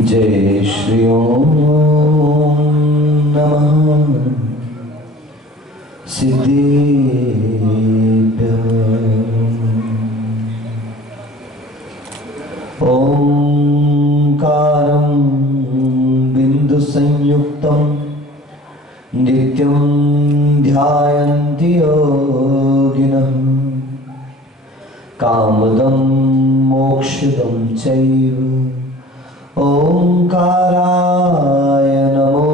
जय श्री ओम नमः सिद्धेभ्यः। ओंकारं बिंदु संयुक्तं नित्यं ध्यायन्ति योगिनः कामदं मोक्षदं चैव ओंकाराय नमो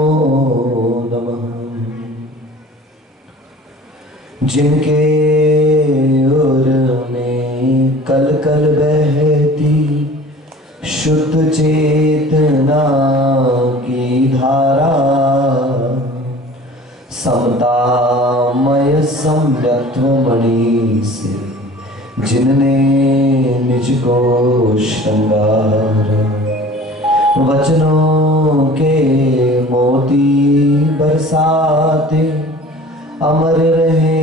नमः। जिनके उर में कल कल बहती शुद्ध चेतना की धारा, समतामय सम्यक्त्व मणि से जिनने निज को श्रृंगारा, वचनों के मोती बरसाते अमर रहे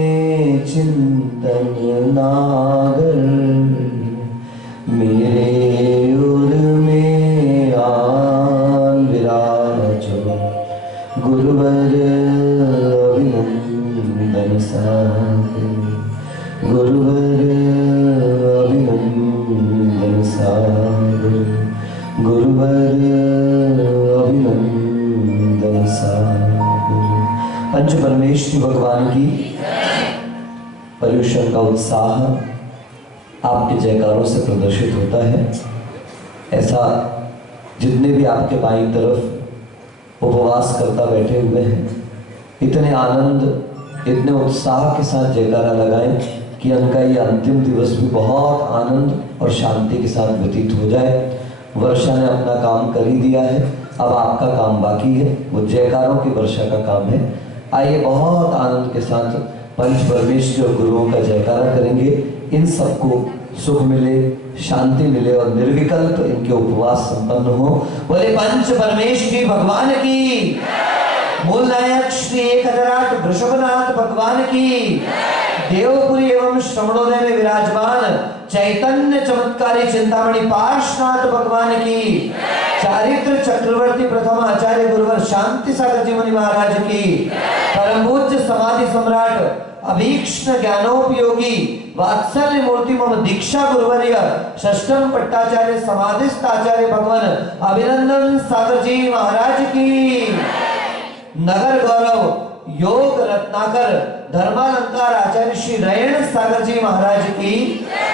चिंतन नागर, मेरे उर में आन विराजो गुरुवर अभिनंदन सागर, गुरुवर अभिनंदन सागर, गुरुवर अभिनंदन सागर। पंच परमेश्वरी भगवान की पर्युषण का उत्साह आपके जयकारों से प्रदर्शित होता है। ऐसा जितने भी आपके बाईं तरफ उपवास करता बैठे हुए हैं, इतने आनंद इतने उत्साह के साथ जयकारा लगाएं कि उनका ये अंतिम दिवस भी बहुत आनंद और शांति के साथ व्यतीत हो जाए। वर्षा ने अपना काम कर ही दिया है, अब आपका काम बाकी है, वो जयकारों की वर्षा का काम है। आइए बहुत आनंद के साथ पंच परमेश्वर और गुरुओं का जयकारा करेंगे। इन सबको सुख मिले, शांति मिले और निर्विकल्प इनके उपवास संपन्न हो। बोले पंच परमेश्वरी भगवान की, मूल नायक श्री 1008 वृषभनाथ भगवान की, देवपुरी एवं श्रवणोदय में विराजमान चैतन्य चमत्कारी चिंतामणि पार्श्वनाथ भगवान की, चारित्र चक्रवर्ती प्रथम आचार्य गुरुवर शांति सागर जी मुनि महाराज की, परम पूज्य समाधि सम्राट अभीक्ष्ण ज्ञानोपयोगी वात्सल्य मूर्ति मम दीक्षा गुरुवर्य षष्ठम पट्टाचार्य समाधिस्थ आचार्य भगवान अभिनंदन सागर जी महाराज की, नगर गौरव योग रत्नाकर धर्मालंकार आचार्य श्री रयण सागर जी महाराज की,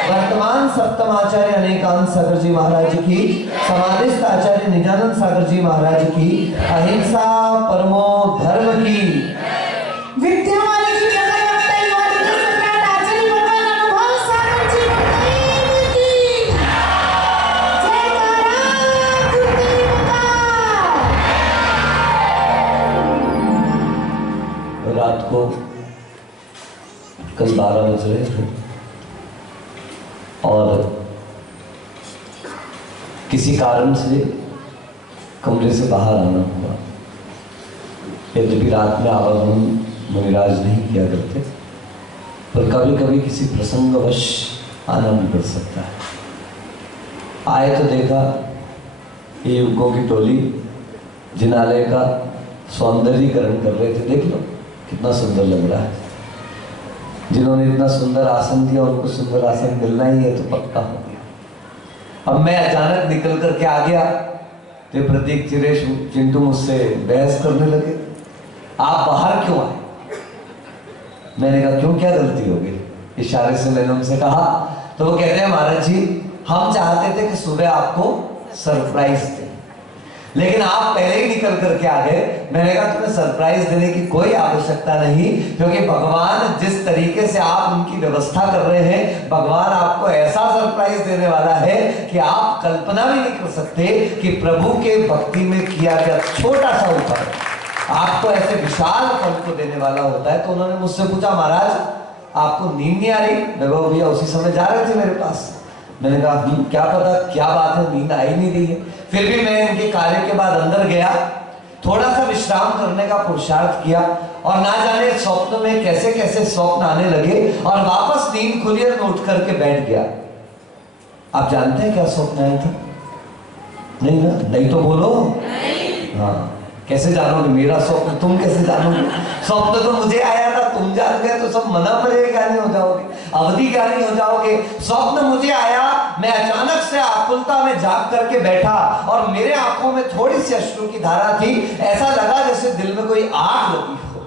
वर्तमान सप्तम आचार्य अनेकांत सागर जी महाराज की, समाधिस्थ आचार्य निजानंद सागर जी महाराज की, अहिंसा परमो धर्म की, रात को कल 12 बज रहे थे और किसी कारण से कमरे से बाहर आना हुआ। यद्यपि रात में आवागमन मुनिराज नहीं किया करते, पर कभी कभी किसी प्रसंगवश आना भी पड़ सकता है। आए तो देखा ये युवकों की टोली जिनालय का सौंदर्यीकरण कर रहे थे। देख लो कितना सुंदर लग रहा है। जिन्होंने इतना सुंदर आसन दिया उनको सुंदर आसन मिलना ही है तो पक्का हो गया। अब मैं अचानक निकल करके आ गया तो प्रतीक चिरेश चिंटू मुझसे बहस करने लगे, आप बाहर क्यों आए? मैंने कहा क्यों, क्या गलती हो गई? इशारे से मैंने उनसे कहा तो वो कहते हैं महाराज जी हम चाहते थे कि सुबह आपको सरप्राइज दें, लेकिन आप पहले ही निकल करके आ गए। मैंने कहा तुम्हें सरप्राइज देने की कोई आवश्यकता नहीं, क्योंकि भगवान जिस तरीके से आप उनकी व्यवस्था कर रहे हैं, भगवान आपको ऐसा सरप्राइज देने वाला है कि आप कल्पना भी नहीं कर सकते कि प्रभु के भक्ति में किया गया छोटा सा उपाय आपको ऐसे विशाल फल को देने वाला होता है। तो उन्होंने मुझसे पूछा महाराज आपको नींद नहीं आ रही? वैभव भैया उसी समय जा रहे थे मेरे पास। मैंने कहा क्या पता क्या बात है, नींद आ ही नहीं रही है। फिर भी मैं इनके कार्य के बाद अंदर गया, थोड़ा सा विश्राम करने का पुरुषार्थ किया और ना जाने स्वप्न में कैसे कैसे स्वप्न आने लगे और वापस नींद खुली और मैं उठ करके बैठ गया। आप जानते हैं क्या स्वप्न आया था? नहीं ना? नहीं तो बोलो। नहीं। हाँ, कैसे जानोगे मेरा स्वप्न? तुम कैसे जानोगे? स्वप्न तो मुझे आया था, तुम जान गए तो सब मना पड़े ज्ञानी हो जाओगे, अवधि ज्ञानी हो जाओगे। स्वप्न मुझे आया, मैं अचानक से आकुलता में जाग करके बैठा और मेरे आंखों में थोड़ी सी अश्रु की धारा थी। ऐसा लगा जैसे दिल में कोई आग लगी हो।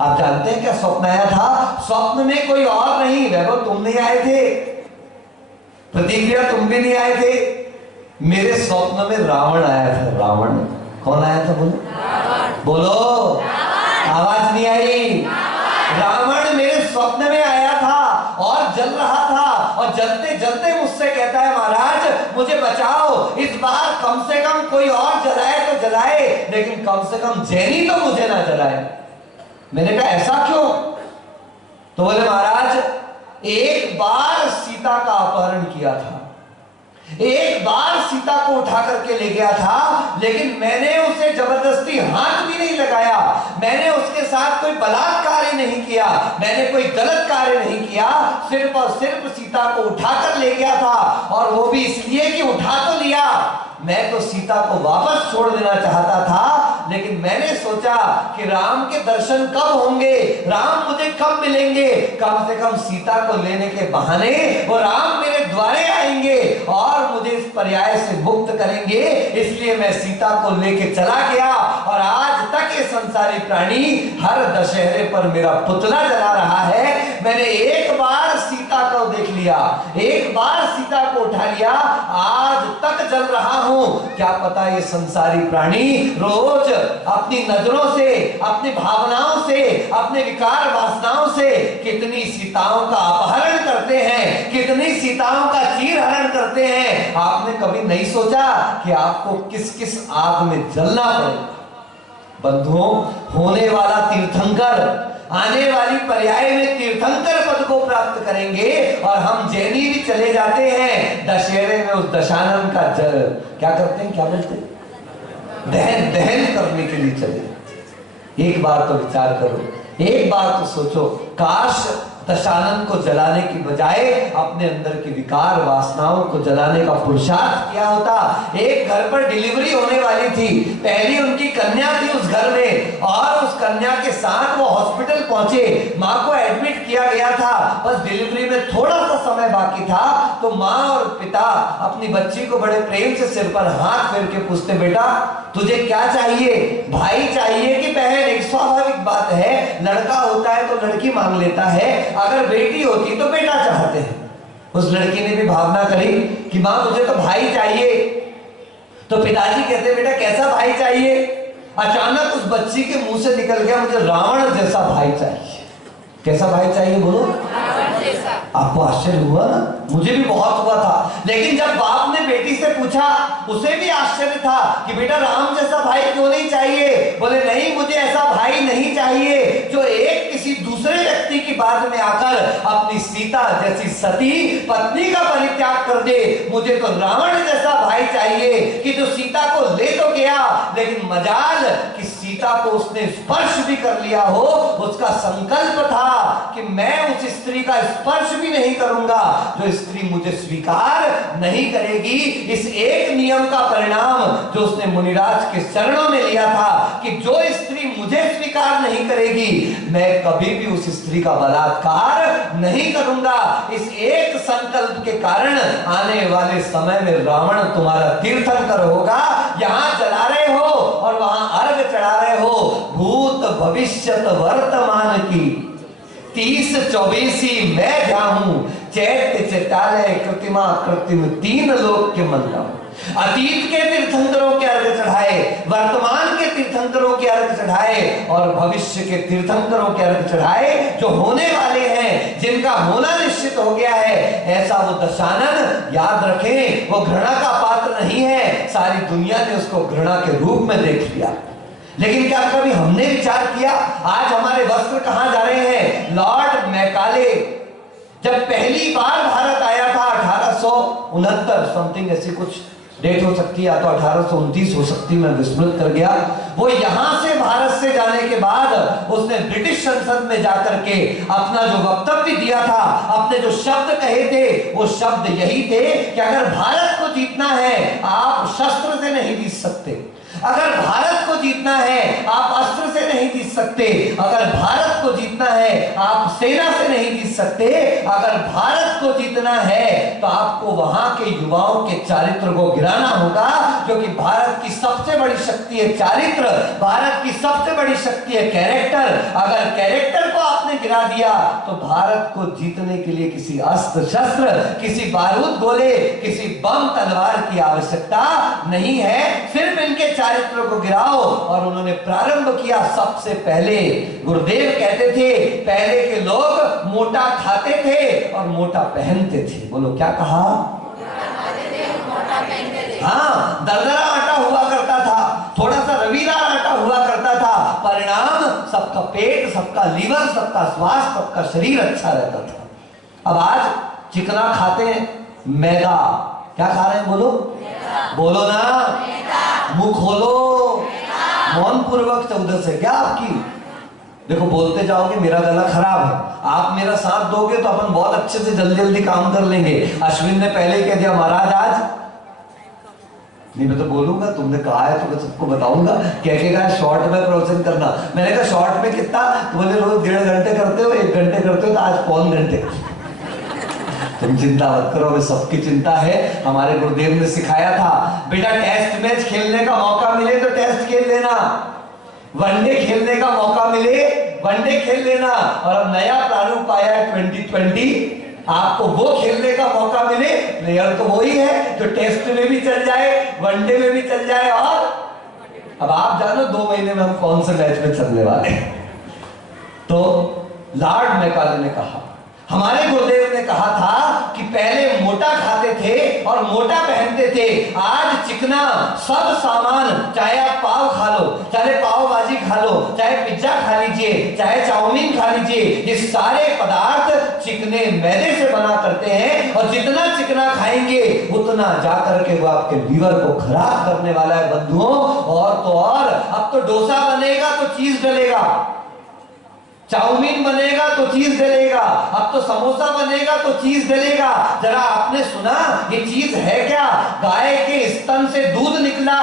आप जानते हैं क्या स्वप्न आया था? स्वप्न में कोई और नहीं, वैभव तुम नहीं आए थे, प्रतिक्रिया तुम भी नहीं आए थे, मेरे स्वप्न में रावण आया था। रावण कौन आया था? बोलो बोलो, आवाज नहीं आई। रावण मेरे स्वप्न में आया था और जल रहा था, और जलते जलते मुझसे कहता है महाराज मुझे बचाओ, इस बार कम से कम कोई और जलाए तो जलाए, लेकिन कम से कम जैनी तो मुझे ना जलाए। मैंने कहा ऐसा क्यों? तो बोले महाराज एक बार सीता का अपहरण किया था, एक बार सीता को उठा करके ले गया था, लेकिन मैंने उसे जबरदस्ती हाथ भी नहीं लगाया, मैंने उसके साथ कोई बलात्कार ही नहीं किया, मैंने कोई गलत कार्य नहीं किया, सिर्फ और सिर्फ सीता को उठाकर ले गया था। और वो भी इसलिए कि उठा तो लिया, मैं तो सीता को वापस छोड़ देना चाहता था, लेकिन मैंने सोचा कि राम के दर्शन कब होंगे, राम मुझे कब मिलेंगे, कम से कम सीता को लेने के बहाने वो राम मेरे द्वारे आएंगे और मुझे इस पर्याय से मुक्त करेंगे, इसलिए मैं सीता को लेके चला गया। और आज तक ये संसारी प्राणी हर दशहरे पर मेरा पुतला जला रहा है। मैंने एक बार सीता को देख लिया, एक बार सीता को उठा लिया, आज तक जल रहा हूं। क्या पता ये संसारी प्राणी रोज अपनी नजरों से, अपनी भावनाओं से, अपने विकार वासनाओं से कितनी सीताओं का अपहरण करते हैं, कितनी सीताओं का चीरहरण करते हैं। आपने कभी नहीं सोचा कि आपको किस किस आग में जलना पड़ेगा? बंधुओं, होने वाला तीर्थंकर आने वाली पर्याय में तीर्थंकर पद को प्राप्त करेंगे, और हम जैनी भी चले जाते हैं दशहरे में उस दशानन का क्या करते हैं, क्या बोलते हैं, दहन दहन करने के लिए चले। एक बार तो विचार करो, एक बार तो सोचो, काश दशानन को जलाने की बजाय अपने अंदर की विकार वासनाओं को जलाने का पुरुषार्थ किया होता। एक घर पर डिलीवरी होने वाली थी, पहली उनकी कन्या थी उस घर में, और उस कन्या के साथ वो हॉस्पिटल पहुंचे, मां को एडमिट किया गया था, बस डिलीवरी में थोड़ा सा समय बाकी था, तो मां और पिता अपनी बच्ची को बड़े प्रेम से सिर पर हाथ फेर के पूछते, बेटा तुझे क्या चाहिए, भाई चाहिए कि बहन? एक स्वाभाविक बात है, लड़का होता है तो लड़की मांग लेता है, अगर बेटी होती तो बेटा चाहते हैं। उस लड़की ने भी भावना करी कि मां मुझे तो भाई चाहिए। तो पिताजी कहते, बेटा कैसा भाई चाहिए? अचानक उस बच्ची के मुंह से निकल गया, मुझे रावण जैसा भाई चाहिए। कैसा भाई चाहिए बोलो? आपको आश्चर्य हुआ ना? मुझे भी बहुत हुआ था, लेकिन जब बाप ने बेटी से पूछा, उसे भी आश्चर्य था कि बेटा राम जैसा भाई क्यों नहीं चाहिए? बोले नहीं, मुझे ऐसा भाई नहीं चाहिए जो एक किसी दूसरे व्यक्ति की बात में आकर अपनी सीता जैसी सती पत्नी का परित्याग कर दे। मुझे तो रावण जैसा भाई चाहिए कि जो सीता को ले तो गया, लेकिन मजाल कि सीता को उसने स्पर्श भी कर लिया हो। उसका संकल्प था कि मैं उस स्त्री का स्पर्श भी नहीं करूंगा जो स्त्री मुझे स्वीकार नहीं करेगी। इस एक नियम का परिणाम जो उसने मुनिराज के चरणों में लिया था कि जो स्त्री मुझे स्वीकार नहीं करेगी, मैं कभी भी उस स्त्री का बलात्कार नहीं करूंगा। इस एक संकल्प के कारण आने वाले समय में रावण तुम्हारा तीर्थंकर होगा। यहां जला रहे हो और वहां अर्घ चढ़ा रहे हो। भूत भविष्यत वर्तमान की 30-24 मैं जाऊं, चैत्य चैतालय कृतिमा कृत्रिम, तीन लोक के मंडल। अतीत के तीर्थंकरों के अर्घ चढ़ाए, वर्तमान के तीर्थंकरों के अर्घ चढ़ाए, और भविष्य के तीर्थंकरों के अर्घ चढ़ाए जो होने वाले हैं, जिनका होना निश्चित हो गया है। ऐसा वो दशानन, याद रखें, वो घृणा का पात्र नहीं है। सारी दुनिया ने उसको घृणा के रूप में देख लिया, लेकिन क्या कभी हमने विचार किया आज हमारे वस्त्र कहां जा रहे हैं? लॉर्ड मैकाले जब पहली बार भारत आया था 1869 समथिंग, ऐसी कुछ डेट हो सकती है या तो 1829 हो सकती, मैं विस्मृत कर गया। वो यहां से भारत से जाने के बाद उसने ब्रिटिश संसद में जाकर के अपना जो वक्तव्य दिया था, अपने जो शब्द कहे थे, वो शब्द यही थे कि अगर भारत को जीतना है आप शस्त्र से नहीं जीत सकते, अगर भारत को जीतना है आप अस्त्र से नहीं जीत सकते, अगर भारत को जीतना है आप सेना से नहीं जीत सकते, अगर भारत को जीतना है तो आपको वहां के युवाओं के चारित्र को गिराना होगा, क्योंकि भारत की सबसे बड़ी शक्ति है चारित्र, भारत की सबसे बड़ी शक्ति है कैरेक्टर। अगर कैरेक्टर को आपने गिरा दिया तो भारत को जीतने के लिए किसी अस्त्र शस्त्र, किसी बारूद गोले, किसी बम तलवार की आवश्यकता नहीं है, सिर्फ इनके चारित्र को गिराओ। और उन्होंने प्रारंभ किया सबसे पहले। गुरुदेव कहते थे पहले के लोग मोटा खाते थे और मोटा पहनते थे। बोलो क्या कहा? हाँ, दरदरा आटा हुआ करता था, थोड़ा सा रवीदार आटा हुआ करता था, परिणाम सबका पेट, सबका लीवर, सबका स्वास्थ्य, सबका शरीर अच्छा रहता था। अब आज चिकना खाते हैं, मैदा। क्या खा रहे हैं? बोलो बोलो ना, मुंह खोलो, मौन पूर्वक। 14 से क्या आपकी, देखो बोलते जाओगे मेरा गला खराब है, आप मेरा साथ दोगे तो अपन बहुत अच्छे से जल्दी जल्दी काम कर लेंगे। अश्विन ने पहले कह दिया महाराज आज नहीं, मैं तो बोलूंगा, तुमने कहा है तो मैं सबको बताऊंगा। कह कहा शॉर्ट में प्रवचन करना। मैंने कहा शॉर्ट में कितना? तो बोले रोज 1.5 घंटे करते हो, 1 घंटे करते हो, तो आज 1.25 घंटे। तुम चिंता मत करो, हमें सबकी चिंता है। हमारे गुरुदेव ने सिखाया था बेटा टेस्ट मैच खेलने का मौका मिले तो टेस्ट खेल लेना, वनडे खेलने का मौका मिले वनडे खेल लेना। और अब नया प्रारूप आया है 2020, आपको वो खेलने का मौका मिले। प्लेयर तो वही है जो टेस्ट में भी चल जाए, वनडे में भी चल जाए। और अब आप जानो 2 महीने में हम कौन से मैच में चलने वाले। तो लॉर्ड मैकाले ने कहा, हमारे गुरुदेव ने कहा था कि पहले मोटा खाते थे और मोटा पहनते थे, आज चिकना सब सामान, चाहे आप पाव खा लो, चाहे पाव भाजी खा लो, चाहे पिज्जा खा लीजिए, चाहे चाउमीन खा लीजिए, ये सारे पदार्थ चिकने मैदे से बना करते हैं। और जितना चिकना खाएंगे उतना जाकर के वो आपके लीवर को खराब करने वाला है बंधुओं। और तो और, अब तो डोसा बनेगा तो चीज डलेगा, चाउमीन बनेगा तो चीज डलेगा, अब तो समोसा बनेगा तो चीज डलेगा। जरा आपने सुना ये चीज है क्या? गाय के स्तन से दूध निकला,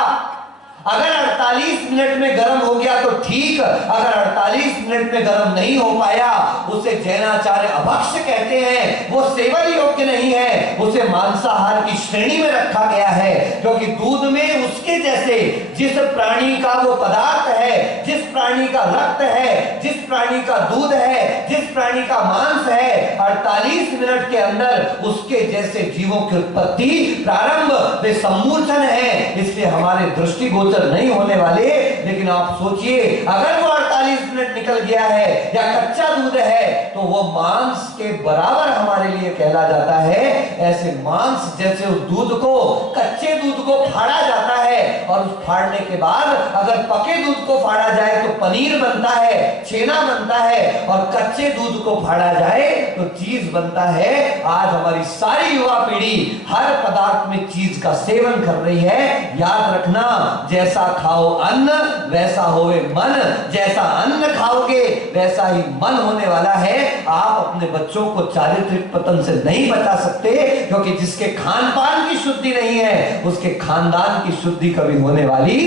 अगर 48 मिनट में गर्म हो गया तो ठीक, अगर 48 मिनट में गर्म नहीं हो पाया उसे जैनाचार्य अभक्ष कहते हैं, वो सेवन योग्य नहीं है, उसे मांसाहार की श्रेणी में रखा गया है। क्योंकि दूध में उसके जैसे जिस प्राणी का वो पदार्थ है, जिस प्राणी का रक्त है, जिस प्राणी का दूध है, जिस प्राणी का मांस है, 48 मिनट के अंदर उसके जैसे जीवों की उत्पत्ति प्रारंभ वे सम्मूर्छन है, इसलिए हमारे दृष्टिगोचर नहीं होने वाले। लेकिन आप सोचिए अगर वो 48 मिनट निकल गया है या कच्चा दूध है तो वो मांस के बराबर हमारे लिए कहला जाता है। ऐसे मांस जैसे उस दूध को, कच्चे दूध को फाड़ा जाता है और उस फाड़ने के बाद अगर पके दूध को फाड़ा जाए तो पनीर बनता है, छेना बनता है, और कच्चे दूध को फाड़ा जाए तो चीज बनता है। आज हमारी सारी युवा पीढ़ी हर पदार्थ में चीज का सेवन कर रही है। याद रखना, जैसा खाओ अन्न वैसा होवे मन, जैसा अन्न खाओगे वैसा ही मन होने वाला है। आप अपने बच्चों को चारित्रिक पतन से नहीं बचा सकते, क्योंकि जिसके खान पान की शुद्धि नहीं है उसके खानदान की शुद्धि कभी होने वाली।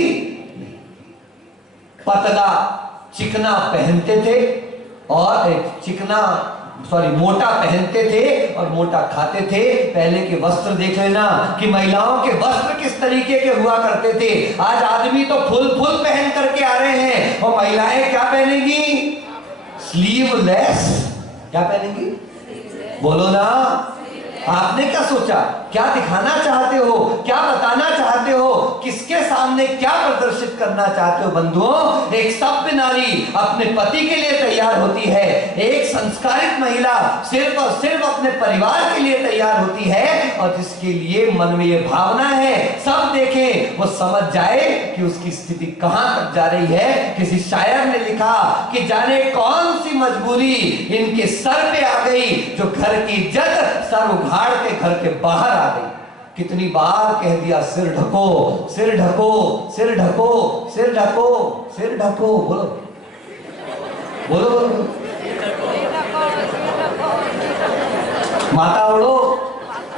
पतला चिकना पहनते थे और मोटा पहनते थे और मोटा खाते थे। पहले के वस्त्र देख लेना कि महिलाओं के वस्त्र किस तरीके के हुआ करते थे। आज आदमी तो फुल पहन करके आ रहे हैं और महिलाएं क्या पहनेंगी? स्लीवलेस। क्या पहनेंगी? बोलो ना, आपने क्या सोचा? क्या दिखाना चाहते हो? क्या बताना चाहते हो? किसके सामने क्या प्रदर्शित करना चाहते हो? बंधुओं, एक सभ्य नारी अपने पति के लिए तैयार होती है, एक संस्कारित महिला सिर्फ और सिर्फ अपने परिवार के लिए तैयार होती है। और जिसके लिए मन में ये भावना है सब देखें, वो समझ जाए कि उसकी स्थिति कहां तक जा रही है। किसी शायर ने लिखा कि जाने कौन सी मजबूरी इनके सर पे आ गई, जो घर की इज्जत सर उघाड़ के घर के बाहर आ गई। कितनी बार कह दिया सिर ढको, सिर ढको, सिर ढको, सिर ढको, सिर ढको। बोलो बोलो बोलो। माता ओढ़ो,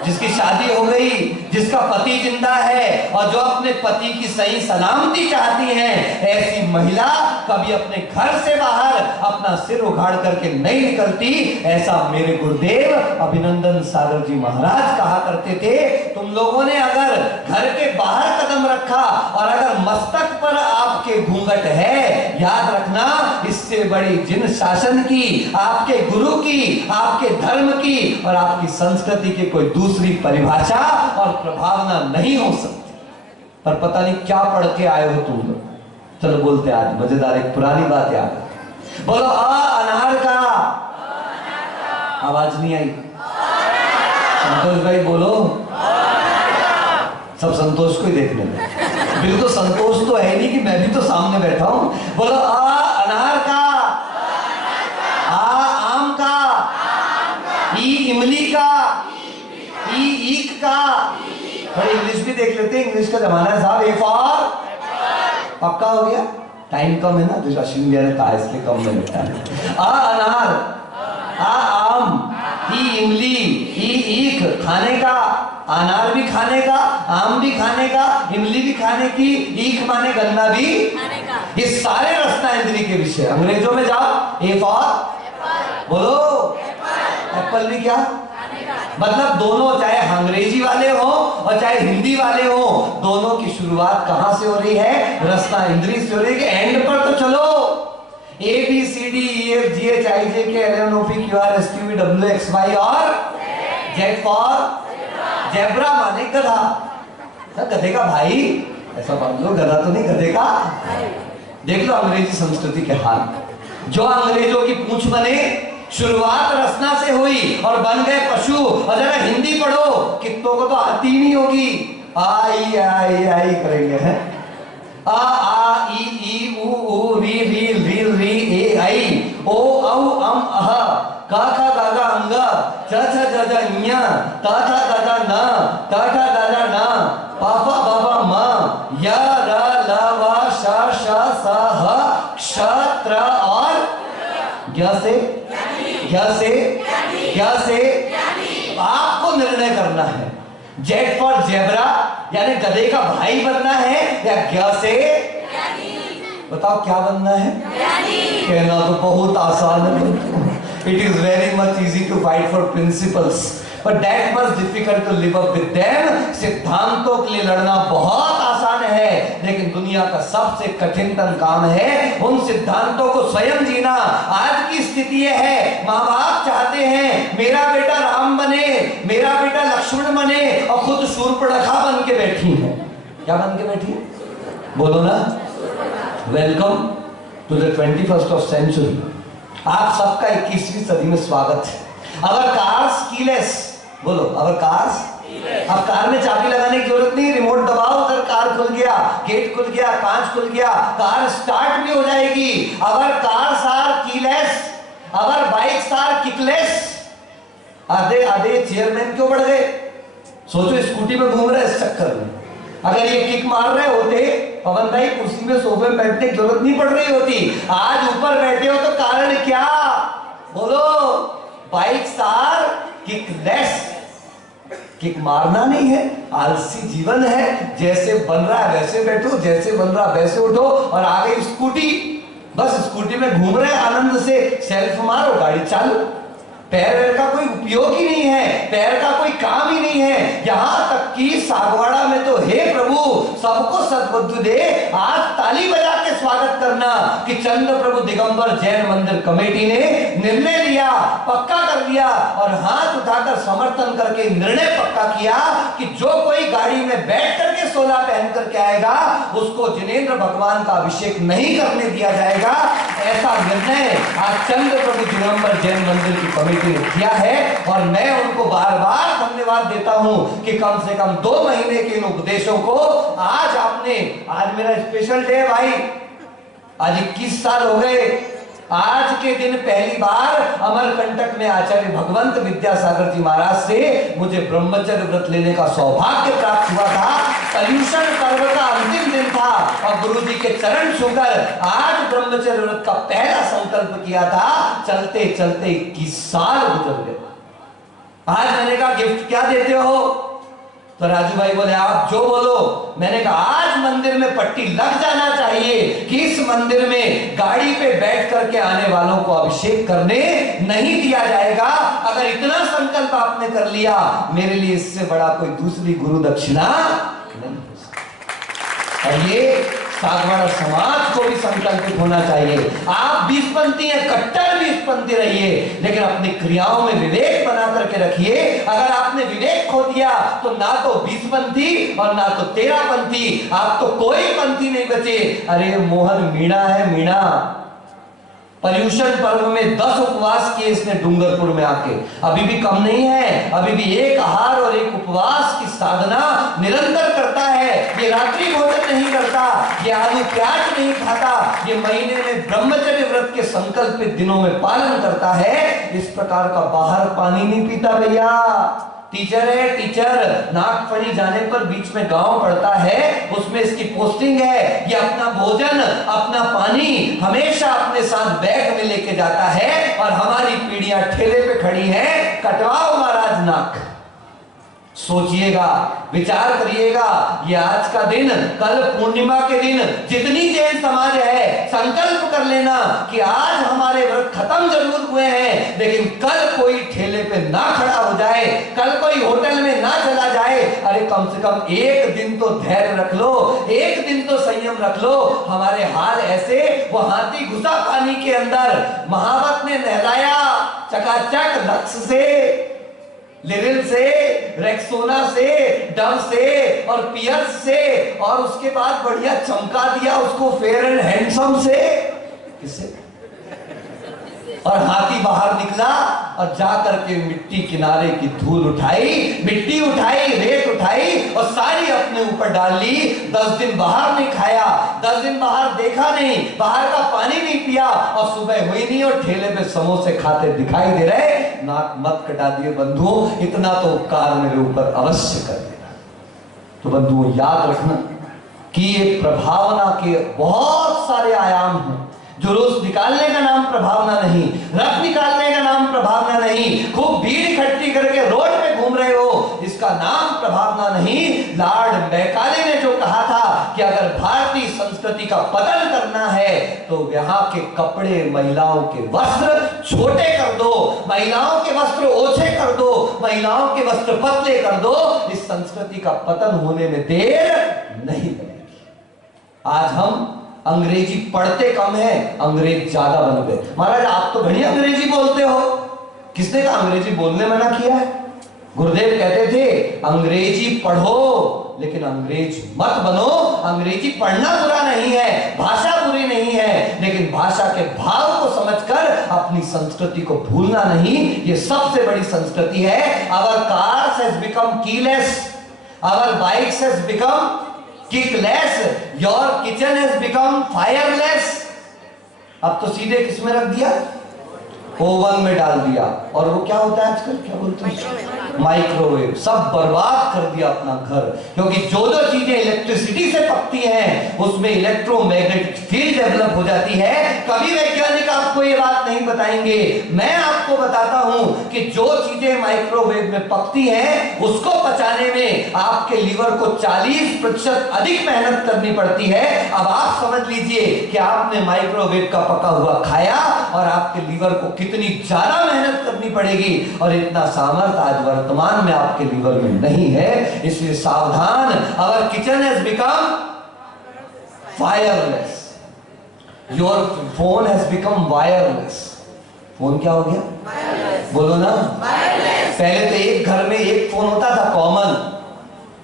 जिसकी शादी हो गई, जिसका पति जिंदा है और जो अपने पति की सही सलामती चाहती है, ऐसी महिला कभी अपने घर से बाहर अपना सिर उखाड़ करके नहीं निकलती। ऐसा मेरे गुरुदेव अभिनंदन सागर जी महाराज कहा करते थे। तुम लोगों ने अगर घर के बाहर कदम रखा और अगर मस्तक पर आपके घूंघट है, याद रखना इससे बड़ी जिन शासन की, आपके गुरु की, आपके धर्म की और आपकी संस्कृति की कोई दूसरी परिभाषा और प्रभावना नहीं हो सकती। पर पता नहीं क्या पढ़ के आए हो तुम लोग। चलो बोलते आज मजेदार एक पुरानी बात याद है। बोलो अनार का, आवाज नहीं आई। संतोष भाई बोलो, सब संतोष को ही देखने में। बिल्कुल संतोष तो है नहीं कि मैं भी तो सामने बैठा हूं। बोलो अनार का, आम का, ई इमली का, ई ईख का। थोड़ी इंग्लिश भी देख लेते हैं, इंग्लिश का जमाना है साहब। ए फॉर पक्का हो गया, टाइम कम है ना, जो अश्विन भैया ने कहा इसलिए कम में लिखा है। अनार, आम, ई इमली, ई ईख खाने का, अनार भी खाने का, आम भी खाने का, इमली भी खाने की, ईख माने गन्ना भी खाने का। ये सारे रसना इंद्री के विषय। अंग्रेजों में जाओ, ए फॉर बोलो, एप्पल भी क्या, मतलब दोनों, चाहे अंग्रेजी वाले हो और चाहे हिंदी वाले हो, दोनों की शुरुआत कहां से हो रही है? रसना इंद्री से हो रही है। एंड पर तो चलो, A B C D E F G H I J K L M O P Q R S T V W X Y और जेड फॉर जेब्रा माने गधा। गधे का भाई ऐसा मान लो, गधा तो नहीं, गधे का। देख लो अंग्रेजी संस्कृति के हाल। जो अंग्रेजों की पूंछ बने, शुरुआत रसना से हुई और बन गए पशु। और जरा हिंदी पढ़ो, कितनों को तो आती नहीं होगी। आई आई आई करेंगे, है आ ई ई उ ऊ री री री री ए आई ओ औ अम अह का खा गा गा अंग च छ ज ज ञ ता था दा दा न ता था दा दा न पा पा बा बा म य र ल व श श स ह क्ष त्र और ज्ञ से आपको निर्णय करना है। जेड फॉर जेब्रा यानी गधे का भाई बनना है या ज्ञ से? बताओ क्या बनना है? कहना तो बहुत आसान है। It is very much easy to fight for principles but that much difficult to live up with them. सिद्धांतों के लिए लड़ना बहुत आसान है, लेकिन दुनिया का सबसे कठिनतम काम है उन सिद्धांतों को स्वयं जीना। आज की स्थिति यह है, माँ बाप चाहते हैं मेरा बेटा राम बने, मेरा बेटा लक्ष्मण बने, और खुद शूर्पणखा बन के बैठी है। क्या बन के बैठी है? बोलो ना। Welcome to the 21st of century. आप सबका 21वीं सदी में स्वागत है। अगर कार्स कीलेस, बोलो अगर कार्स, अब कार में चाबी लगाने की जरूरत नहीं, रिमोट दबाओ उधर कार खुल गया, गेट खुल गया, कांच खुल गया, कार स्टार्ट भी हो जाएगी। अगर कार्स आर कीलेस, अगर बाइक्स आर किकलेस, आधे आधे चेयरमैन क्यों बढ़ गए? सोचो स्कूटी में घूम रहे इस चक्कर में। अगर ये किक मार रहे होते पवन भाई, कुर्सी में सोफे में बैठने की जरूरत नहीं पड़ रही होती। आज ऊपर बैठे हो तो कारण क्या? बोलो। Bikes are किकलेस। किक मारना नहीं है, आलसी जीवन है। जैसे बन रहा है वैसे बैठो, जैसे बन रहा वैसे उठो। और आ गई स्कूटी, बस स्कूटी में घूम रहे आनंद से, सेल्फ मारो, गाड़ी चालू। पैर का कोई उपयोग ही नहीं है, पैर का कोई काम ही नहीं है। यहां तक कि सागवाड़ा में तो हे प्रभु सबको सद्बुद्धि दे, आज ताली बजा के स्वागत करना कि चंद्र प्रभु दिगंबर जैन मंदिर कमेटी ने निर्णय लिया, पक्का कर दिया और हाथ उठाकर समर्थन करके निर्णय पक्का किया कि जो कोई गाड़ी में बैठ करके 16 पहन करके आएगा उसको जिनेंद्र भगवान का अभिषेक नहीं करने दिया जाएगा। ऐसा निर्णय आज चंद्र प्रभु दिगंबर जैन मंदिर की कमेटी ने किया है और मैं उनको बार बार धन्यवाद देता हूं कि कम से कम 2 महीने के इन उपदेशों को आज आपने, आज मेरा स्पेशल डे है भाई, आज 21 साल हो गए आज के दिन पहली बार अमरकंटक में आचार्य भगवंत विद्यासागर जी महाराज से मुझे ब्रह्मचर्य व्रत लेने का सौभाग्य प्राप्त हुआ था। पर्यूषण पर्व का अंतिम दिन था और गुरु जी के चरण छूकर आज ब्रह्मचर्य व्रत का पहला संकल्प किया था। चलते चलते 21 साल गुजर गए। आज मैंने कहा गिफ्ट क्या देते हो? तो राजू भाई बोले आप जो बोलो। मैंने कहा आज मंदिर में पट्टी लग जाना चाहिए कि इस मंदिर में गाड़ी पे बैठ करके आने वालों को अभिषेक करने नहीं दिया जाएगा। अगर इतना संकल्प आपने कर लिया, मेरे लिए इससे बड़ा कोई दूसरी गुरु दक्षिणा नहीं हो सकती। और ये सागवाड़ा समाज को भी संकल्पित होना चाहिए। आप 20पंथी हैं, कट्टर 20पंथी रहिए, लेकिन अपनी क्रियाओं में विवेक बना करके रखिए। अगर आपने विवेक खो दिया तो ना तो 20पंथी और ना तो 13पंथी, आप तो कोई पंथी नहीं बचे। अरे मोहन मीणा है, मीणा पर्यूषण पर्व में 10 उपवास किए इसने डूंगरपुर में आके। अभी भी कम नहीं है, अभी भी एक आहार और एक उपवास की साधना निरंतर करता है। ये रात्रि भोजन नहीं करता, ये आलू प्याज नहीं खाता, ये महीने में ब्रह्मचर्य व्रत के संकल्पित दिनों में पालन करता है। इस प्रकार का बाहर पानी नहीं पीता भैया। टीचर है, टीचर नागफनी जाने पर बीच में गांव पड़ता है, उसमें इसकी पोस्टिंग है। ये अपना भोजन अपना पानी हमेशा अपने साथ बैग में लेके जाता है और हमारी पीढ़ियां ठेले पे खड़ी हैं। कटवाओ महाराज नाक। सोचिएगा, विचार करिएगा। ये आज का दिन, कल पूर्णिमा के दिन जितनी जैन समाज है संकल्प कर लेना कि आज हमारे व्रत खत्म जरूर हुए हैं, लेकिन कल कोई ठेले पे ना खड़ा हो जाए, कल कोई होटल में ना चला जाए। अरे कम से कम एक दिन तो धैर्य रख लो, एक दिन तो संयम रख लो। हमारे हाल ऐसे, वो हाथी घुसा पानी के अंदर, महावत ने नहलाया चकाचक लक्स से, लिरिल से, रेक्सोना से, डव से और पियर्स से, और उसके बाद बढ़िया चमका दिया उसको फेयर एंड हैंडसम से। किससे? और हाथी बाहर निकला और जाकर के मिट्टी किनारे की धूल उठाई, मिट्टी उठाई, रेत उठाई और सारी अपने ऊपर डाल ली। 10 दिन बाहर नहीं खाया, 10 दिन बाहर देखा नहीं, बाहर का पानी नहीं पिया, और सुबह हुई नहीं और ठेले पे समोसे खाते दिखाई दे रहे। नाक मत कटा दिए बंधुओं, इतना तो उपकार मेरे ऊपर अवश्य कर देना। तो बंधुओं याद रखना कि ये प्रभावना के बहुत सारे आयाम हैं। जुलूस निकालने का नाम प्रभावना नहीं, रथ निकालने का नाम प्रभावना नहीं, खूब भीड़ इकट्ठी करके रोड पे घूम रहे हो, इसका नाम प्रभावना नहीं। लॉर्ड मैकाले ने जो कहा था कि अगर भारतीय संस्कृति का पतन करना है तो यहाँ के कपड़े, महिलाओं के वस्त्र छोटे कर दो, महिलाओं के वस्त्र ओछे कर दो, महिलाओं के वस्त्र पतले कर दो। इस संस्कृति का पतन होने में देर नहीं लगेगी। आज हम अंग्रेजी पढ़ते कम है, अंग्रेज ज्यादा बन गए। महाराज आप तो बढ़िया अंग्रेजी बोलते हो। किसने कहा अंग्रेजी बोलने मना किया है? गुरुदेव कहते थे अंग्रेजी पढ़ो लेकिन अंग्रेज मत बनो। अंग्रेजी पढ़ना बुरा नहीं है, भाषा बुरी नहीं है, लेकिन भाषा के भाव को समझकर अपनी संस्कृति को भूलना नहीं। ये सबसे बड़ी संस्कृति है। Our cars has become keyless, our bikes has become kickless, your kitchen has become fireless। अब तो सीधे किस में रख दिया? ओवन में डाल दिया। और वो क्या होता है आजकल, क्या बोलते हैं, माइक्रोवेव। सब बर्बाद कर दिया अपना घर, क्योंकि जो जो चीजें इलेक्ट्रिसिटी से पकती हैं उसमें इलेक्ट्रोमैग्नेटिक फील्ड डेवलप हो जाती है। कभी वैज्ञानिक आपको ये बात नहीं बताएंगे, मैं आपको बताता हूं कि जो चीजें माइक्रोवेव में पकती हैं उसको पचाने में आपके लीवर को 40% अधिक मेहनत करनी पड़ती है। अब आप समझ लीजिए कि आपने माइक्रोवेव का पका हुआ खाया और आपके लीवर को कितनी ज्यादा मेहनत करनी पड़ेगी, और इतना सामर्थ्य आज वर्तमान में आपके लीवर में नहीं है। इसलिए सावधान। Our kitchen has become wireless, your phone has become wireless. Phone क्या हो गया? बोलो ना। पहले तो एक घर में एक फोन होता था कॉमन,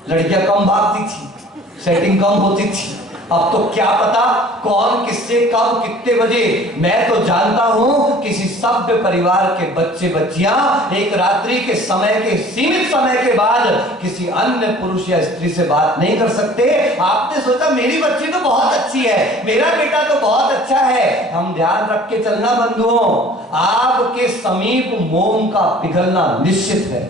लड़कियां कम भागती थी, सेटिंग कम होती थी। अब तो क्या पता कौन किससे कब कितने बजे। मैं तो जानता हूं किसी सभ्य परिवार के बच्चे बच्चियां एक रात्रि के समय के सीमित समय के बाद किसी अन्य पुरुष या स्त्री से बात नहीं कर सकते। आपने सोचा मेरी बच्ची तो बहुत अच्छी है, मेरा बेटा तो बहुत अच्छा है। हम ध्यान रख के चलना बंधुओं, आपके समीप मोम का पिघलना निश्चित है,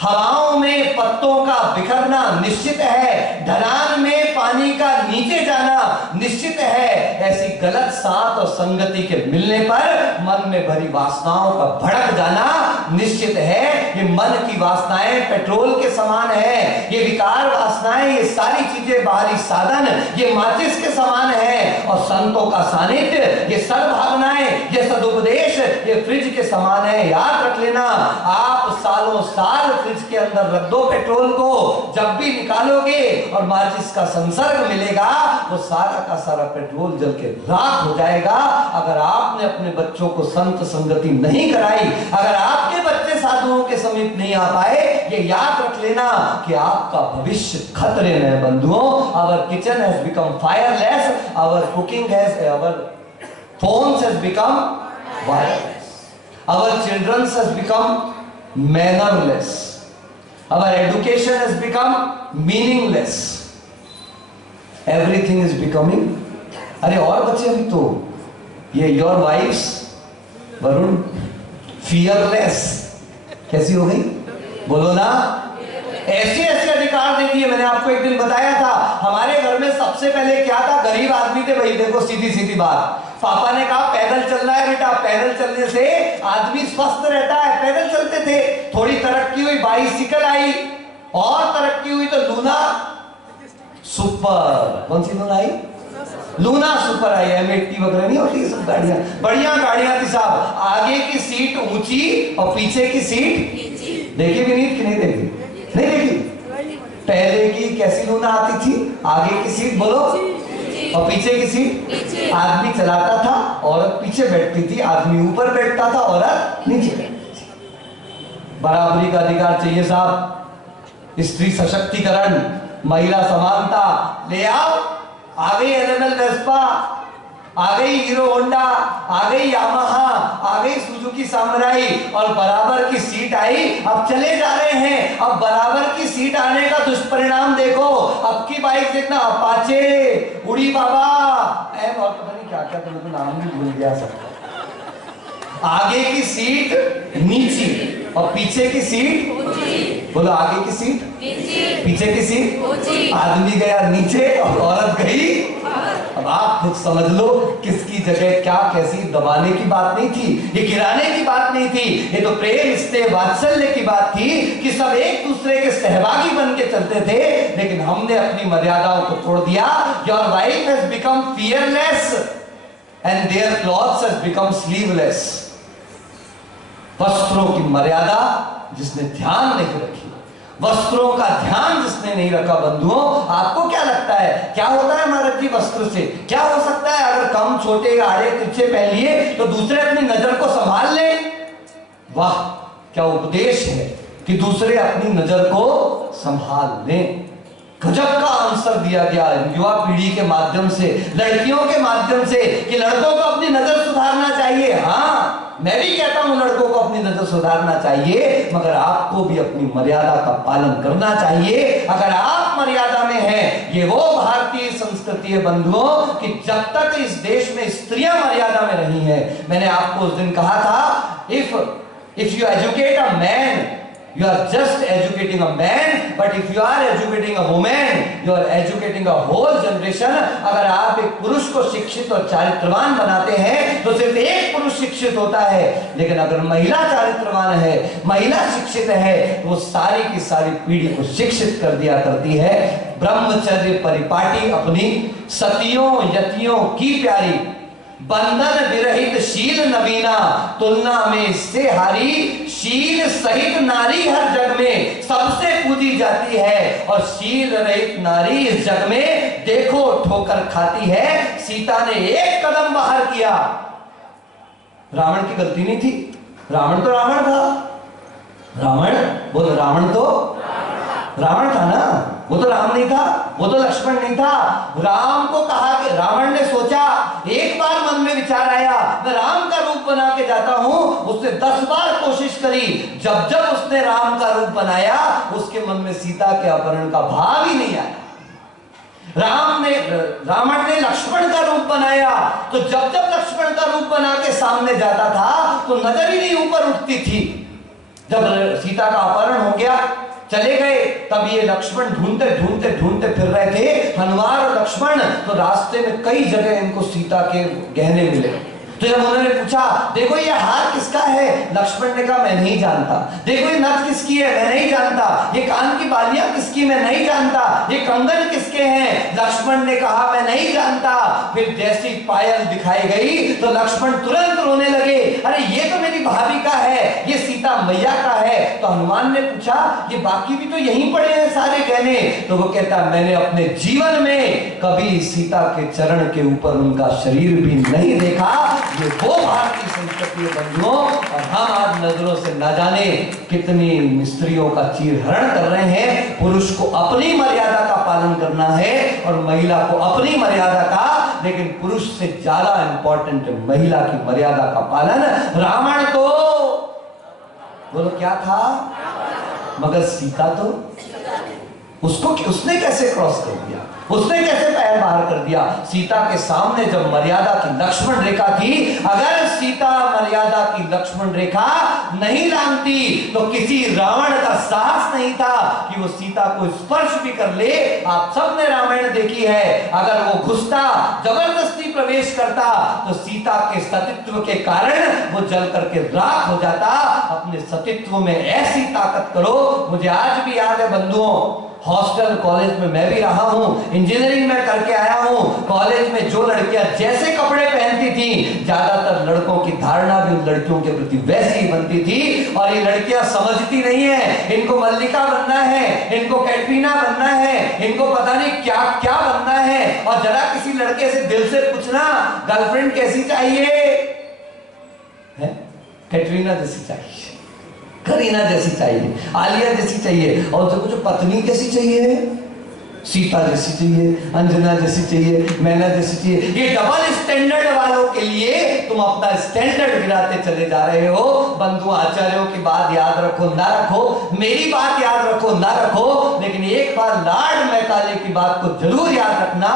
हवाओं में पत्तों का बिखरना निश्चित है, ढलान में पानी का नीचे जाना निश्चित है। ऐसी गलत साथ और संगति के मिलने पर मन में भरी वासनाओं का भड़क जाना निश्चित है। ये मन की वासनाएं पेट्रोल के समान है, ये विकार वासनाएं, ये सारी चीजें बाहरी साधन, ये माचिस के समान है। और संतों का सानिध्य, ये सद्भावनाएं, ये सदुपदेश, ये फ्रिज के समान है। याद रख लेना, आप सालों साल फ्रिज के अंदर रख दो पेट्रोल को, जब भी निकालोगे और माचिस का संसर्ग मिलेगा वो सारा का सारा पेट्रोल जल के राख हो जाएगा। अगर आपने अपने बच्चों को संत संगति नहीं कराई, अगर आपके बच्चे साधुओं के समीप नहीं आ पाए, ये याद रख लेना कि आपका भविष्य खतरे में है बंधुओं। Our kitchen has become fireless, our cooking has, our phones has become wireless, our childrens has become mannerless, our education has become meaningless, everything is becoming। अरे और बच्चे अभी तो ये your wives वरुण fearless कैसी हो गई, बोलो ना। ऐसे ऐसे अधिकार दे दिए। मैंने आपको एक दिन बताया था हमारे घर में सबसे पहले क्या था, गरीब आदमी थे भाई, देखो सीधी सीधी बात। पापा ने कहा पैदल चलना है बेटा, पैदल चलने से आदमी स्वस्थ रहता है, पैदल चलते थे। थोड़ी तरक्की हुई, बाइसिकल आई, और तरक्की हुई तो लूना सुपर, कौन सी लूना आई, लूना सुपर आई, M80 वगैरह नहीं होती सब गाड़ियां, बढ़िया गाड़ियां थी साहब। आगे की सीट ऊंची और पीछे की सीट देखी भी नहीं कि नहीं देखी, नहीं देखी। पहले की कैसी लूना आती थी, आगे की सीट बोलो और पीछे की सीट, आदमी चलाता था, औरत पीछे बैठती थी, आदमी ऊपर बैठता था, औरत नीचे बैठती थी। बराबरी का अधिकार चाहिए साहब, स्त्री सशक्तिकरण, महिला समानता ले आओ। आ गई एलएमएल वेस्पा, आ गई हीरो होंडा, आ गई यामाहा, आ गई सुजुकी सामुराई, और बराबर की सीट आई। अब चले जा रहे हैं, अब बराबर की सीट आने का दुष्परिणाम देखो। अब की बाइक देखना, अपाचे, उड़ी बाबा, और पता नहीं क्या क्या, तो मैं तो नाम भी भूल गया सब। आगे की सीट नीची और पीछे की सीट, बोलो आगे की सीट पीछे की सीट, आदमी गया नीचे और औरत गई। अब आप खुद समझ लो किसकी जगह क्या, कैसी दबाने की बात नहीं थी, ये गिराने की बात नहीं थी, ये तो प्रेम स्नेह वात्सल्य की बात थी कि सब एक दूसरे के सहभागी बन के चलते थे। लेकिन हमने अपनी मर्यादाओं को तोड़ दिया। Your wife has become fearless and their clothes has become sleeveless. वस्त्रों की मर्यादा जिसने ध्यान नहीं रखी, वस्त्रों का ध्यान जिसने नहीं रखा बंधुओं, आपको क्या लगता है क्या होता है महाराज जी वस्त्र से? क्या हो सकता है अगर कम छोटे आड़े तिरछे पहन लिए तो दूसरे अपनी नजर को संभाल ले? वाह क्या उपदेश है कि दूसरे अपनी नजर को संभाल लें। गजब का आंसर दिया गया युवा पीढ़ी के माध्यम से, लड़कियों के माध्यम से, कि लड़कों को अपनी नजर सुधारना चाहिए। हाँ मैं भी कहता हूं लड़कों को अपनी नजर सुधारना चाहिए, मगर आपको भी अपनी मर्यादा का पालन करना चाहिए। अगर आप मर्यादा में हैं, ये वो भारतीय संस्कृति है बंधुओं कि जब तक इस देश में स्त्रियां मर्यादा में रही हैं, मैंने आपको उस दिन कहा था, if you educate a man you are just educating a man, but if you are educating a woman, you are educating a whole generation। अगर आप एक पुरुष को शिक्षित और चारित्रवान बनाते हैं तो सिर्फ एक पुरुष शिक्षित होता है, लेकिन अगर महिला चारित्रवान है, महिला शिक्षित है, तो वो सारी की सारी पीढ़ी को शिक्षित कर दिया करती है। ब्रह्मचर्य परिपाटी अपनी सतियों यतियों की प्यारी, बंधन विरहित शील नवीना, तुलना में इससे हारी, शील सहित नारी हर जग में सबसे पूजी जाती है, और शील रहित नारी इस जग में देखो ठोकर खाती है। सीता ने एक कदम बाहर किया, रावण की गलती नहीं थी, रावण तो रावण था, रावण बोल, रावण तो रावण था ना, वो तो राम राम नहीं था, वो तो लक्ष्मण नहीं था। राम को कहा कि रावण ने सोचा, एक बार मन में विचार आया मैं राम का रूप बना के जाता हूं, उसने 10 बार कोशिश करी। जब जब उसने राम का रूप बनाया उसके मन में सीता के अपहरण का भाव ही नहीं आया। रावण ने लक्ष्मण का रूप बनाया तो जब जब लक्ष्मण का रूप बना के सामने जाता था तो नजर ही नहीं ऊपर उठती थी। जब सीता का अपहरण हो गया, चले गए, तब ये लक्ष्मण ढूंढते ढूंढते ढूंढते फिर रहे थे, हनुमान और लक्ष्मण। तो रास्ते में कई जगह इनको सीता के गहने मिले। तो जब उन्होंने पूछा देखो ये हार किसका है, लक्ष्मण ने कहा मैं नहीं जानता। देखो ये नथ किसकी है, मैं नहीं जानता। ये कान की बालियां किसकी, मैं नहीं जानता। ये कंगन किसके हैं, लक्ष्मण ने कहा मैं नहीं जानता। फिर जैसी पायल दिखाई गई तो लक्ष्मण तुरंत रोने लगे, अरे ये तो मेरी भाभी का है, ये सीता मैया का है। तो हनुमान ने पूछा ये बाकी भी तो यहीं पड़े हैं सारे गहने। तो वो कहता मैंने अपने जीवन में कभी सीता के चरण के ऊपर उनका शरीर भी नहीं देखा। ये वो भारतीय संस्कृति है बंधुओं, और हम आज नजरों से न जाने कितनी स्त्रियों का चीरहरण कर रहे हैं। पुरुष को अपनी मर्यादा का पालन करना है और महिला को अपनी मर्यादा का, लेकिन पुरुष से ज्यादा इंपॉर्टेंट है महिला की मर्यादा का पालन। रावण तो बोलो क्या था, मगर सीता तो उसने कैसे क्रॉस कर दिया, उसने कैसे पैर बाहर कर दिया। सीता के सामने जब मर्यादा की लक्ष्मण रेखा थी, अगर सीता मर्यादा की लक्ष्मण रेखा नहीं लांघती तो किसी रावण का साहस नहीं था कि वो सीता को स्पर्श भी कर ले। आप सबने रामायण देखी है, अगर वो घुसता, जबरदस्ती प्रवेश करता तो सीता के सतीत्व के कारण वो जल करके राख हो जाता। अपने सतीत्व में ऐसी ताकत करो। मुझे आज भी याद है बंधुओं, हॉस्टल कॉलेज में मैं भी रहा हूं, इंजीनियरिंग में करके आया हूं। कॉलेज में जो लड़कियां जैसे कपड़े पहनती थी, ज्यादातर लड़कों की धारणा भी उन लड़कियों के प्रति वैसी ही बनती थी। और ये लड़कियां समझती नहीं है, इनको मल्लिका बनना है, इनको कैटरीना बनना है, इनको पता नहीं क्या क्या बनना है। और जरा किसी लड़के से दिल से पूछना गर्लफ्रेंड कैसी चाहिए है, कैटरीना जैसी चाहिए, करीना जैसी चाहिए, आलिया जैसी चाहिए, और जो पत्नी कैसी चाहिए, सीता जैसी चाहिए, अंजना जैसी चाहिए, मैना जैसी चाहिए। ये डबल स्टैंडर्ड वालों के लिए तुम अपना स्टैंडर्ड गिराते चले जा रहे हो। बंधु आचार्यों की बात याद रखो ना रखो, मेरी बात याद रखो ना रखो, लेकिन एक बार लॉर्ड मैकाले की बात को जरूर याद रखना।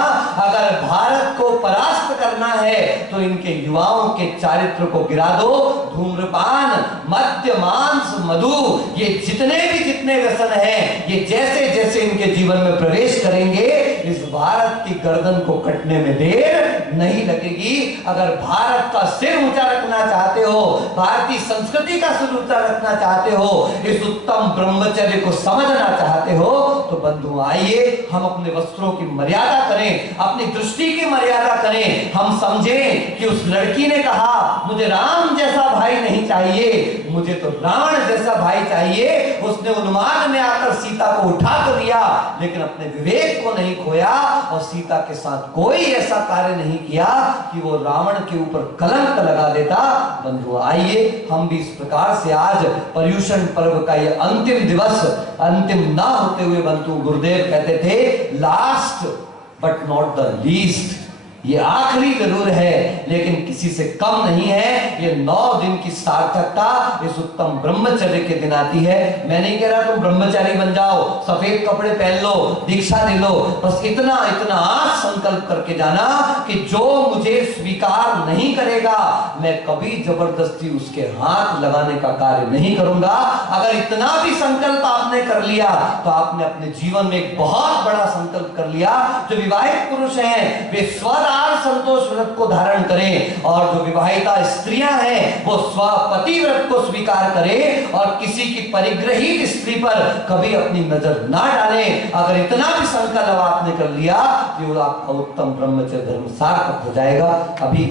अगर भारत को परास्त करना है तो इनके युवाओं के चारित्र को गिरा दो। धूम्रपान, मद्य, मांस, मधु, ये जितने व्यसन हैं, ये जैसे जैसे इनके जीवन में प्रवेश करेंगे, इस भारत की गर्दन को कटने में देर नहीं लगेगी। अगर भारत का सिर ऊंचा रखना चाहते हो, भारतीय संस्कृति का सिर ऊंचा रखना चाहते हो, इस उत्तम ब्रह्मचर्य को समझना चाहते हो, तो बंधु आइए हम अपने वस्त्रों की मर्यादा करें, अपनी दृष्टि की मर्यादा करें। हम समझें कि उस लड़की ने कहा मुझे राम जैसा भाई नहीं चाहिए, मुझे तो रावण जैसा भाई चाहिए। उसने उन्माद में आकर सीता को उठा तो लिया, लेकिन अपने विवेक को नहीं खोया और सीता के साथ कोई ऐसा कार्य नहीं किया कि वो रावण के ऊपर कलंक लगा देता। बंधु आइए हम भी इस प्रकार से आज पर्युषण पर्व का ये अंतिम दिवस, अंतिम ना होते हुए बंधु गुरुदेव कहते थे last but not the least, ये आखिरी जरूर है लेकिन किसी से कम नहीं है। ये 9 दिन की सार्थकता इस उत्तम ब्रह्मचर्य के दिन आती है। मैं नहीं कह रहा तुम ब्रह्मचारी बन जाओ, सफेद कपड़े पहन लो, दीक्षा ले लो, बस इतना इतना आज संकल्प करके जाना कि जो मुझे स्वीकार नहीं करेगा मैं कभी जबरदस्ती उसके हाथ लगाने का कार्य नहीं करूंगा। अगर इतना भी संकल्प आपने कर लिया तो आपने अपने जीवन में एक बहुत बड़ा संकल्प कर लिया। जो विवाहित पुरुष हैं वे स्वदार संतोष व्रत को धारण करें, और जो विवाहिता स्त्रियां हैं वो स्वपति व्रत को स्वीकार करें, और किसी की परिग्रहित स्त्री पर कभी अपनी नजर ना डालें। अगर इतना भी संकल्प आपने कर लिया तो आपका उत्तम ब्रह्मचर्य धर्म सार्थक हो जाएगा। अभी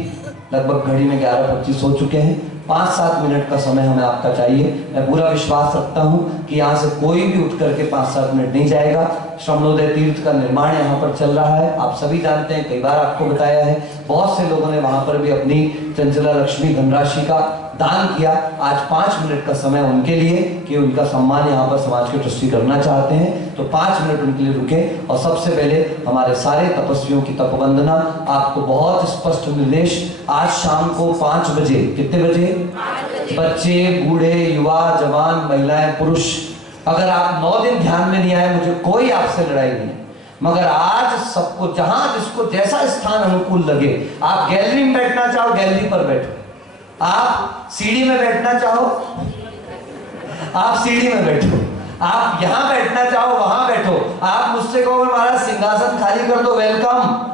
लगभग घड़ी में 11:25 हो चुके हैं, 5-7 मिनट का समय हमें आपका चाहिए। मैं पूरा विश्वास रखता हूं कि यहां से कोई भी उठ करके 5-7 मिनट नहीं जाएगा। श्रवणोदय तीर्थ का निर्माण यहाँ पर चल रहा है। आप सभी जानते हैं, कई बार आपको बताया है, बहुत से लोगों ने वहां पर भी अपनी चंचला लक्ष्मी धनराशि का दान किया। आज 5 मिनट का समय उनके लिए कि उनका सम्मान यहाँ पर समाज के ट्रस्टी करना चाहते हैं, तो 5 मिनट उनके लिए रुके। और सबसे पहले हमारे सारे तपस्वियों की तपवंदना, आपको बहुत स्पष्ट निर्देश, आज शाम को 5 बजे, कितने बजे? बच्चे, बूढ़े, युवा, जवान, महिलाएं, पुरुष, अगर आप 9 दिन ध्यान में नहीं आए, मुझे कोई आपसे लड़ाई नहीं, मगर आज सबको जहां जिसको जैसा स्थान अनुकूल लगे, आप गैलरी में बैठना चाहो गैलरी पर बैठो, आप सीढ़ी में बैठना चाहो आप सीढ़ी में बैठो, आप यहां बैठना चाहो वहां बैठो, आप मुझसे कहो महाराज सिंहासन खाली कर दो, वेलकम।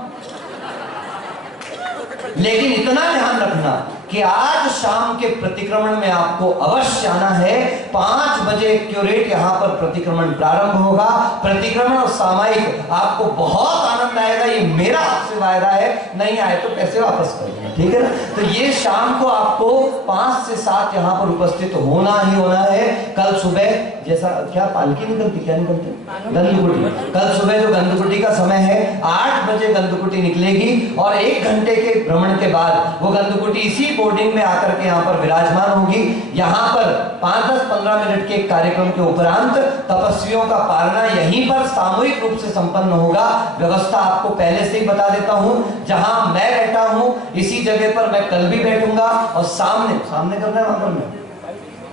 लेकिन इतना ध्यान रखना कि आज शाम के प्रतिक्रमण में आपको अवश्य आना है। 5 बजे एक्यूरेट यहाँ पर प्रतिक्रमण प्रारंभ होगा। प्रतिक्रमण और सामायिक आपको बहुत आनंद आएगा, ये मेरा आपसे वायदा है, नहीं आए तो पैसे वापस कर देना, ठीक है ना। तो ये शाम को आपको 5 से 7 यहाँ पर उपस्थित होना ही होना है। कल सुबह जैसा क्या पालकी निकलती, क्या निकलती, गंधकुटी, कल सुबह जो गंधकुटी का समय है 8 बजे गंधकुटी निकलेगी और 1 घंटे के भ्रमण के बाद वो गंधकुटी इसी बोर्डिंग में आकर के यहाँ पर विराजमान होगी। यहाँ पर 5-10-15 मिनट के कार्यक्रम के उपरांत तपस्वियों का पालना यहीं पर सामूहिक रूप से संपन्न होगा। व्यवस्था आपको पहले से ही बता देता हूँ, जहां मैं बैठा हूँ इसी जगह पर मैं कल भी बैठूंगा और सामने करना है वहां पर मैं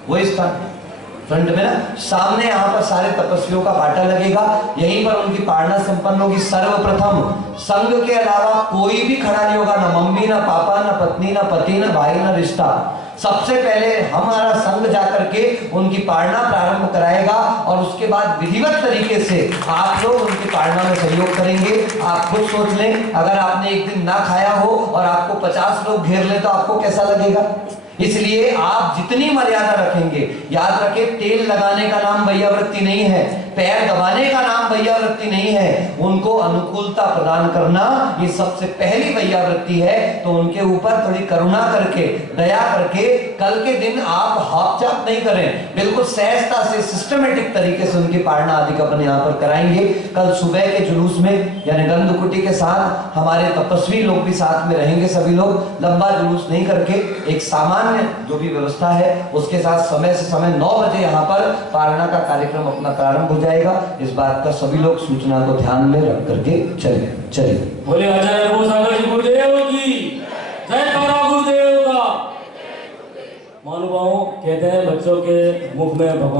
वही स्थान फ्रंट में ना, सामने यहाँ पर सारे तपस्वियों का बाटा लगेगा, यहीं पर उनकी पारणा संपन्न होगी। सर्वप्रथम संघ के अलावा कोई भी खड़ा नहीं होगा, ना मम्मी, ना पापा, ना पत्नी, ना पति, ना भाई, ना रिश्ता। सबसे पहले हमारा संघ जाकर के उनकी पारणा प्रारंभ कराएगा और उसके बाद विधिवत तरीके से आप लोग उनकी पारणा में सहयोग करेंगे। आप खुद सोच लें, अगर आपने एक दिन ना खाया हो और आपको 50 लोग घेर ले तो आपको कैसा लगेगा। इसलिए आप जितनी मर्यादा रखेंगे, याद रखें, तेल लगाने का नाम वैयावृत्ति नहीं है, पैर दबाने का नाम वैयावृत्ति नहीं है, उनको अनुकूलता प्रदान करना ये सबसे पहली वैयावृत्ति है। तो उनके ऊपर थोड़ी करुणा करके, दया करके कल के दिन आप हाफ-चाप नहीं करें, बिल्कुल सहजता से सिस्टमेटिक तरीके से उनकी पारणा आदि का अपन यहाँ पर कराएंगे। कल सुबह के जुलूस में यानी गंधकुटी के साथ हमारे तपस्वी लोग भी साथ में रहेंगे। सभी लोग लंबा जुलूस नहीं करके एक सामान्य जो भी व्यवस्था है उसके साथ समय से समय 9 बजे यहाँ पर पारणा का कार्यक्रम अपना प्रारंभ हो जाएगा। इस बात का सभी लोग सूचना को ध्यान में रख करके चलिए। बोले आचार्य सागर जी गुरुदेव की जय, तारा गुरुदेव का। महानुभावों, कहते हैं बच्चों के मुख में भगवान